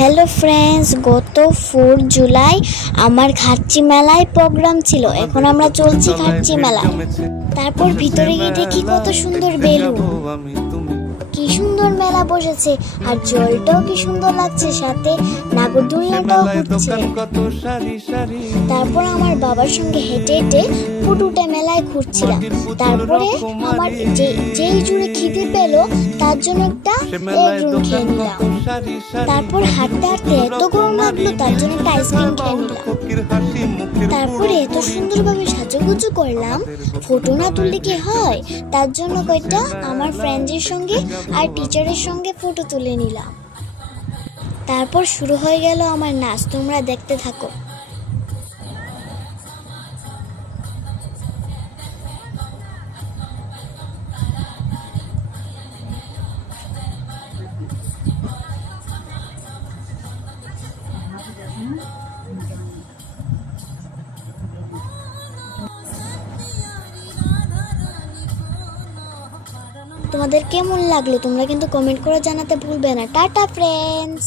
Hello friends, গত 4 জুলাই আমার ঘাটচি মেলায় প্রোগ্রাম ছিল। এখন আমরা চলছি ঘাটচি মেলায়। তারপর ভিতরে গিয়ে দেখি কত সুন্দর বেলুন, কি সুন্দর মেলা বসেছে, আর জলটাও কি সুন্দর লাগছে, সাথে নাগরদোলনাটাও ঘুরছে। তারপর আমার বাবার সঙ্গে হেঁটে হেঁটে ফুটুটে মেলায় ঘুরছিলাম। তারপরে আমার যেই জুড়ে খিদে পেল তার জন্য একটা এগ রোল খেয়ে নিলাম। তারপর হাঁটতে হাঁটতে এত গরম লাগলো তার জন্য একটা আইসক্রিম খেয়ে নিলাম। তারপরে এত সুন্দরভাবে সাজুগুজু করলাম, ফটো না তুললে কি হয়, তার জন্য কয়েকটা আমার ফ্রেন্ডের সঙ্গে আর টিচারের সঙ্গে ফটো তুলে নিলাম। তারপর শুরু হয়ে গেল আমার নাচ, তোমরা দেখতে থাকো। তোমাদের কেমন লাগলো তোমরা কিন্তু কমেন্ট করে জানাতে ভুলবে না। Tata friends.